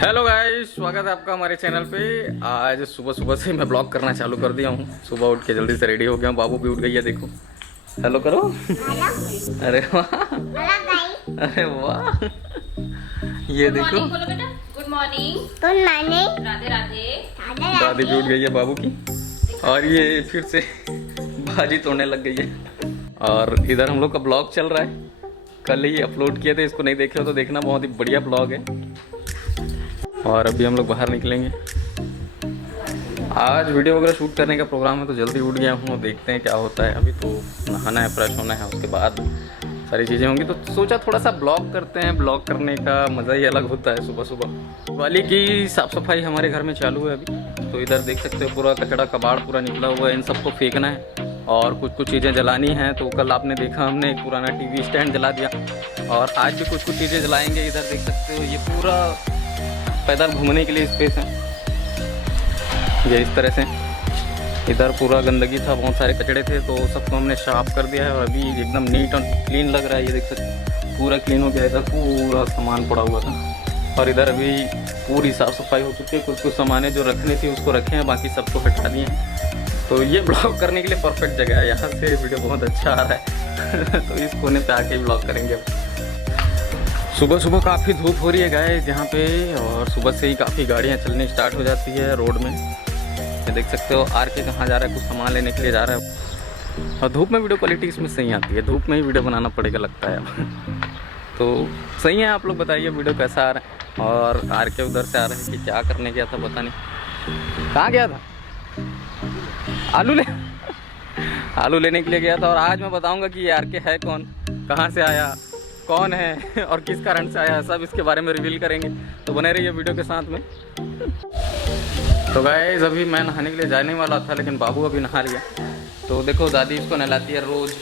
Hello guys, स्वागत है आपका हमारे चैनल पे। आज सुबह सुबह से मैं ब्लॉग करना चालू कर दिया हूँ। सुबह उठ के जल्दी से रेडी हो गया हूँ। बाबू भी उठ गई है, देखो। हेलो करो। अरे वाह, अरे वाह, ये देखो। Good morning. Good morning. Radhe Radhe. दादी भी उठ गई है बाबू की, और ये फिर से भाजी तोड़ने लग गई है। और इधर हम लोग का ब्लॉग चल रहा है। कल ही अपलोड किए थे, इसको नहीं देखे हो तो देखना, बहुत ही बढ़िया ब्लॉग है। और अभी हम लोग बाहर निकलेंगे। आज वीडियो वगैरह शूट करने का प्रोग्राम है, तो जल्दी उठ गया हूँ। देखते हैं क्या होता है। अभी तो नहाना है, फ्रेश होना है, उसके बाद सारी चीज़ें होंगी। तो सोचा थोड़ा सा ब्लॉग करते हैं। ब्लॉग करने का मज़ा ही अलग होता है। सुबह सुबह दिवाली की साफ़ सफाई हमारे घर में चालू है अभी। तो इधर देख सकते हो, पूरा कचड़ा कबाड़ पूरा निकला हुआ है। इन सबको फेंकना है और कुछ चीज़ें जलानी हैं। तो कल आपने देखा, हमने एक पुराना टीवी स्टैंड जला दिया, और आज भी कुछ चीज़ें जलाएंगे। इधर देख सकते हो, ये पूरा पैदल घूमने के लिए स्पेस है ये इस तरह से। इधर पूरा गंदगी था, बहुत सारे कचड़े थे, तो सबको हमने साफ कर दिया है। और अभी एकदम नीट और क्लीन लग रहा है। ये देख सकते हैं, पूरा क्लीन हो गया। इधर पूरा सामान पड़ा हुआ था, और इधर अभी पूरी साफ़ सफाई हो चुकी है। कुछ सामानें जो रखनी थी उसको रखे हैं, बाकी सबको हटा दिए हैं। तो ये ब्लॉग करने के लिए परफेक्ट जगह है। यहाँ से वीडियो बहुत अच्छा आ रहा है तो इस कोने पे आके ब्लॉग करेंगे। सुबह सुबह काफ़ी धूप हो रही है गाइस यहाँ पे, और सुबह से ही काफ़ी गाड़ियाँ चलनी स्टार्ट हो जाती है रोड में। ये देख सकते हो, आर के कहाँ जा रहा है, कुछ सामान लेने के लिए जा रहा है। और धूप में वीडियो क्वालिटी इसमें सही आती है। धूप में ही वीडियो बनाना पड़ेगा लगता है तो सही है। आप लोग बताइए वीडियो कैसा आ रहा है। और आर के उधर से आ रहे हैं कि क्या करने गया था पता नहीं, कहाँ गया था। आलू लेने के लिए गया था। और आज मैं बताऊँगा कि ये आर के है कौन, कहाँ से आया, कौन है, और किस कारण से आया है, सब इसके बारे में रिवील करेंगे। तो बने रहिए वीडियो के साथ में। तो गाइस, अभी मैं नहाने के लिए जाने वाला था, लेकिन बाबू अभी नहा लिया। तो देखो, दादी इसको नहलाती है रोज,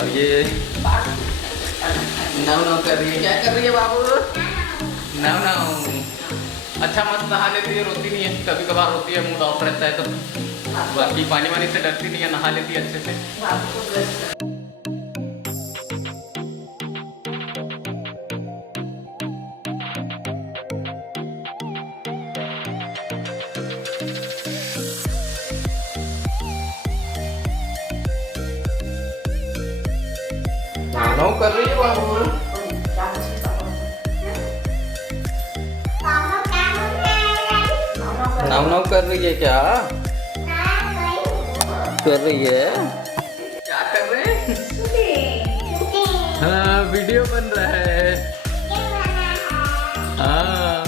और ये नाव कर रही है। क्या कर रही है बाबू? नाव। अच्छा मस्त नहा लेती है, रोती नहीं है। कभी कभार रोती है, मूड ऑफ रहता है तो, बाकी पानी वानी से डरती नहीं है, नहा लेती है अच्छे से। नाव कर रही है बाबू। नाव कर रही है क्या? कर रही है? क्या कर रहे हैं? हाँ, वीडियो बन रहा है। हाँ,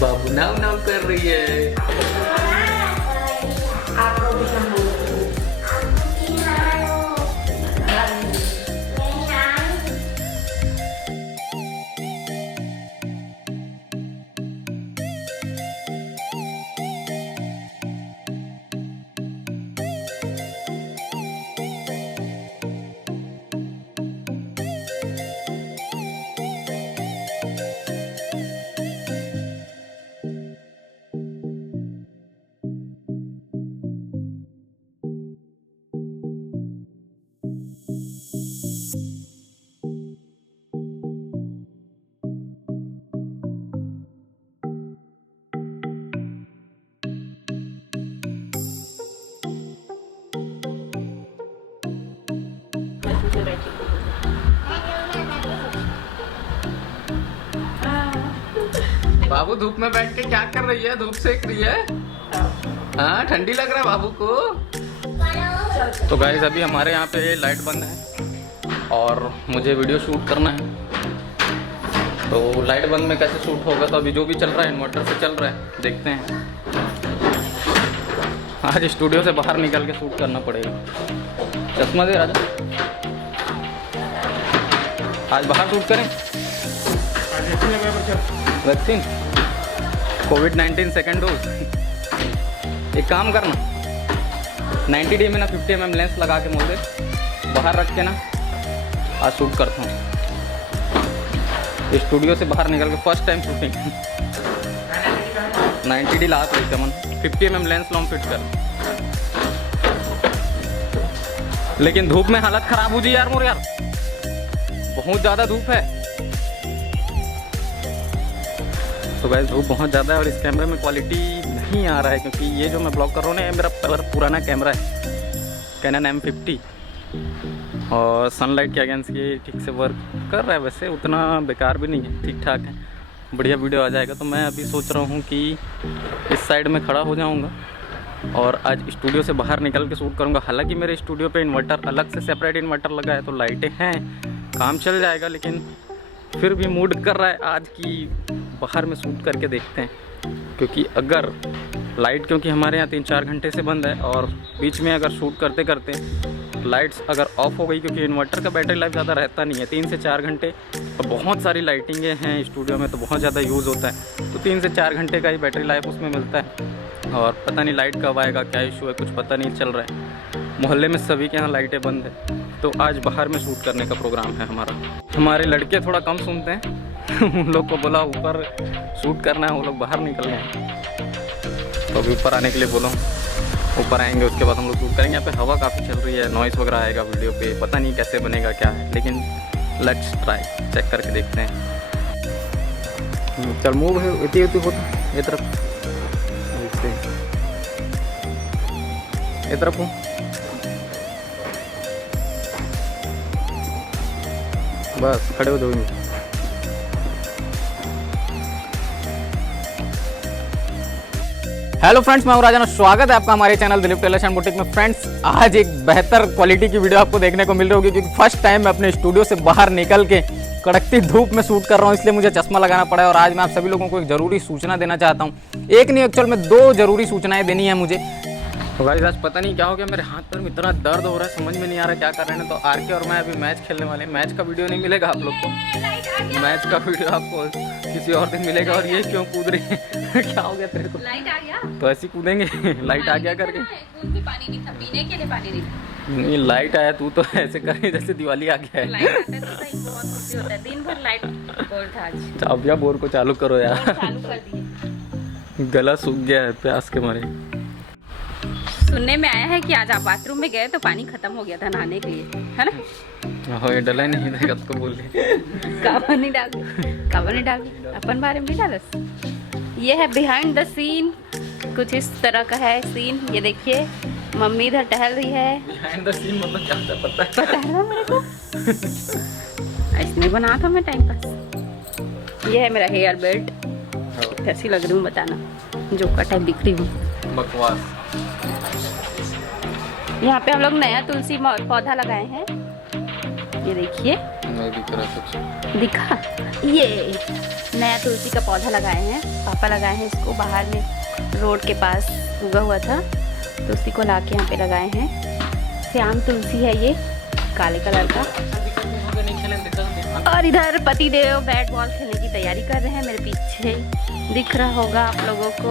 बाबू नाव कर रही है। बाबू धूप में बैठ के क्या कर रही है? धूप सेक रही है। हाँ, ठंडी लग रहा है बाबू को। तो गाइस, अभी हमारे यहाँ पे लाइट बंद है, और मुझे वीडियो शूट करना है। तो लाइट बंद में कैसे शूट होगा? तो अभी जो भी चल रहा है इन्वर्टर से चल रहा है, देखते हैं। आज स्टूडियो से बाहर निकल के शूट करना पड़ेगा। चश्मा दे राजा, आज बाहर शूट करें। वैक्सीन कोविड-19 सेकेंड डोज। एक काम करना, 90D में ना 50 mm लेंस लगा के मुझे बाहर रख के ना आज शूट करता हूँ। स्टूडियो से बाहर निकल के first time shooting. 90D last रही मन, 50 mm लेंस लॉन्ग फिट कर। लेकिन धूप में हालत खराब हो जी यार मोर यार, बहुत ज़्यादा धूप है। तो गाइस धूप बहुत ज़्यादा है और इस कैमरे में क्वालिटी नहीं आ रहा है, क्योंकि ये जो मैं ब्लॉग कर रहा हूँ ना, ये मेरा पुराना कैमरा है, कैनन M50, और सनलाइट के अगेंस्ट ये ठीक से वर्क कर रहा है। वैसे उतना बेकार भी नहीं है, ठीक ठाक है, बढ़िया वीडियो आ जाएगा। तो मैं अभी सोच रहा हूँ कि इस साइड में खड़ा हो जाऊँगा और आज स्टूडियो से बाहर निकल के शूट करूँगा। हालांकि मेरे स्टूडियो पे इन्वर्टर अलग से सेपरेट इन्वर्टर लगा है, तो लाइटें हैं, काम चल जाएगा, लेकिन फिर भी मूड कर रहा है आज की बाहर में शूट करके देखते हैं। क्योंकि अगर लाइट, क्योंकि हमारे यहाँ 3-4 घंटे से बंद है, और बीच में अगर शूट करते करते लाइट्स अगर ऑफ हो गई, क्योंकि इन्वर्टर का बैटरी लाइफ ज़्यादा रहता नहीं है, 3 से 4 घंटे, और बहुत सारी लाइटिंगें हैं स्टूडियो में तो बहुत ज़्यादा यूज़ होता है, तो 3 से 4 घंटे का ही बैटरी लाइफ उसमें मिलता है। और पता नहीं लाइट कब आएगा, क्या इशू है, कुछ पता नहीं चल रहा है। मोहल्ले में सभी के यहाँ लाइटें बंद है, तो आज बाहर में शूट करने का प्रोग्राम है हमारा। हमारे लड़के थोड़ा कम सुनते हैं उन लोग को बोला ऊपर शूट करना है, वो लोग बाहर निकल गए, तो अभी ऊपर आने के लिए बोला हूँ। ऊपर आएंगे, उसके बाद हम लोग शूट करेंगे। यहाँ पे हवा काफ़ी चल रही है, नॉइस वगैरह आएगा वीडियो पे, पता नहीं कैसे बनेगा क्या है, लेकिन लेट्स ट्राई, चेक करके देखते हैं। चल मूव है, इतनी होता ये तरफ, ये तरफ हूँ, बस खड़े हो जाओ। हेलो फ्रेंड्स, मैं हूं राजन और स्वागत है आपका हमारे channel Dilip tailors and boutique में। फ्रेंड्स, आज एक बेहतर क्वालिटी की वीडियो आपको देखने को मिल रही होगी, क्योंकि फर्स्ट टाइम मैं अपने स्टूडियो से बाहर निकल के कड़कती धूप में शूट कर रहा हूं, इसलिए मुझे चश्मा लगाना पड़ा है। और आज मैं आप सभी लोगों को एक ज़रूरी सूचना देना चाहता हूं, एक नहीं एक्चुअल में 2 ज़रूरी सूचनाएं देनी है मुझे। तो गाइस, आज पता नहीं क्या हो गया, मेरे हाथ पैर में इतना दर्द हो रहा है, समझ में नहीं आ रहा क्या कर रहे हैं। तो आरके और मैं अभी मैच खेलने वाले हैं। मैच का वीडियो नहीं मिलेगा आप लोग को, मैच का वीडियो आपको किसी और दिन मिलेगा। और ये क्यों कूद रही है क्या हो गया तेरे को? लाइट आ गया तो ऐसे कूदेंगे लाइट आ गया करके? भी पानी नहीं था, पीने के लिए पानी नहीं था। नहीं, लाइट आया, तू तो ऐसे करे जैसे दिवाली आ गया है। लाइट आता है तो सही, बहुत खुशी होता है। दिन भर लाइट बोर्ड था आज। अब या बोर को चालू करो यार, चालू कर दिए। गला सूख गया है प्यास के मारे। सुनने में आया है कि आज आप बाथरूम में गए तो पानी खत्म हो गया था नहाने के लिए, है ना? हो ये डला ही नहीं देगा तो बोल काबर नहीं डाल अपन बारे में डालस। ये है बिहाइंड द सीन, कुछ इस तरह का है सीन। ये देखिए, मम्मी इधर टहल रही है। बिहाइंड द सीन मतलब क्या होता है पता है ना मेरे को? ऐसे नहीं बना था मैं टाइम पास। ये है मेरा हेयर बेल्ट, कैसी लग रही हूँ बताना, जो कटा दिख रही हूँ। बकवास। यहाँ पे हम लोग नया तुलसी पौधा लगाए हैं, ये देखिए। नहीं दिख रहा कुछ। दिखा? ये नया तुलसी का पौधा लगाए हैं, पापा लगाए हैं इसको, बाहर में रोड के पास उगा हुआ था, तो उसी को लाके यहाँ पे लगाए हैं। श्याम तुलसी है ये, काले कलर का। और इधर पति देव बैट बॉल खेलने की तैयारी कर रहे हैं, मेरे पीछे दिख रहा होगा आप लोगों को।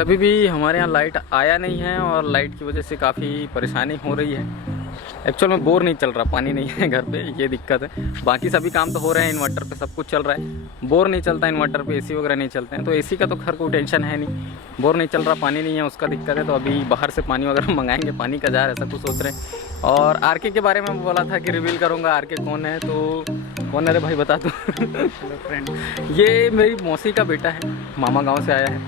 अभी भी हमारे यहाँ लाइट आया नहीं है, और लाइट की वजह से काफ़ी परेशानी हो रही है। एक्चुअल में बोर नहीं चल रहा, पानी नहीं है घर पे, ये दिक्कत है। बाकी सभी काम तो हो रहे हैं, इन्वर्टर पे सब कुछ चल रहा है। बोर नहीं चलता इन्वर्टर पे, एसी वगैरह नहीं चलते हैं, तो एसी का तो खैर कोई टेंशन है नहीं। बोर नहीं चल रहा, पानी नहीं है, उसका दिक्कत है। तो अभी बाहर से पानी वगैरह मंगाएंगे, पानी का जार, ऐसा कुछ सोच रहे हैं। और आरके के बारे में बोला था कि रिवील करूँगा आरके कौन है, तो कौन है रे भाई बता दो। फ्रेंड ये मेरी मौसी का बेटा है, मामा गाँव से आया है।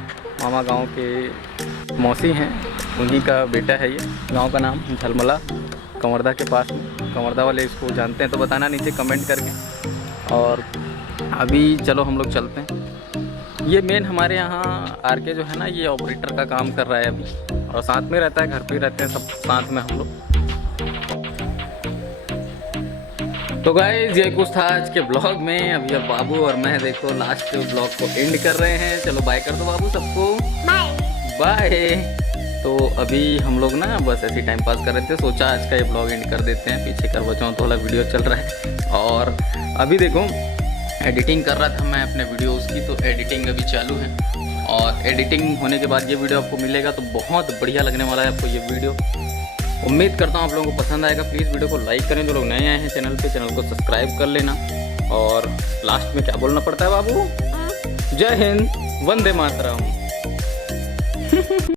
मामा गाँव के मौसी हैं, उन्हीं का बेटा है ये। गाँव का नाम झलमला, कंवरदा के पास में। कंवरदा वाले इसको जानते हैं तो बताना नीचे कमेंट करके। और अभी चलो हम लोग चलते हैं। ये मेन हमारे यहाँ आरके जो है ना, ये ऑपरेटर का काम कर रहा है अभी, और साथ में रहता है, घर पे ही रहते हैं सब साथ में हम लोग। तो गाइस ये कुछ था आज के ब्लॉग में। अभी अब बाबू और मैं देखो लास्ट ब्लॉग को एंड कर रहे हैं। चलो बाय कर दो बाबू सबको, बाय। तो अभी हम लोग ना बस ऐसे टाइम पास कर रहे थे, सोचा आज का ये ब्लॉग एंड कर देते हैं। पीछे करवा चौथ वाला वीडियो चल रहा है, और अभी देखो एडिटिंग कर रहा था मैं अपने वीडियोस की, तो एडिटिंग अभी चालू है। और एडिटिंग होने के बाद ये वीडियो आपको मिलेगा, तो बहुत बढ़िया लगने वाला है आपको ये वीडियो। उम्मीद करता हूँ आप लोगों को पसंद आएगा। प्लीज़ वीडियो को लाइक करें, जो लोग नए आए हैं चैनल पे, चैनल को सब्सक्राइब कर लेना। और लास्ट में क्या बोलना पड़ता है बाबू? जय हिंद, वंदे मातरम।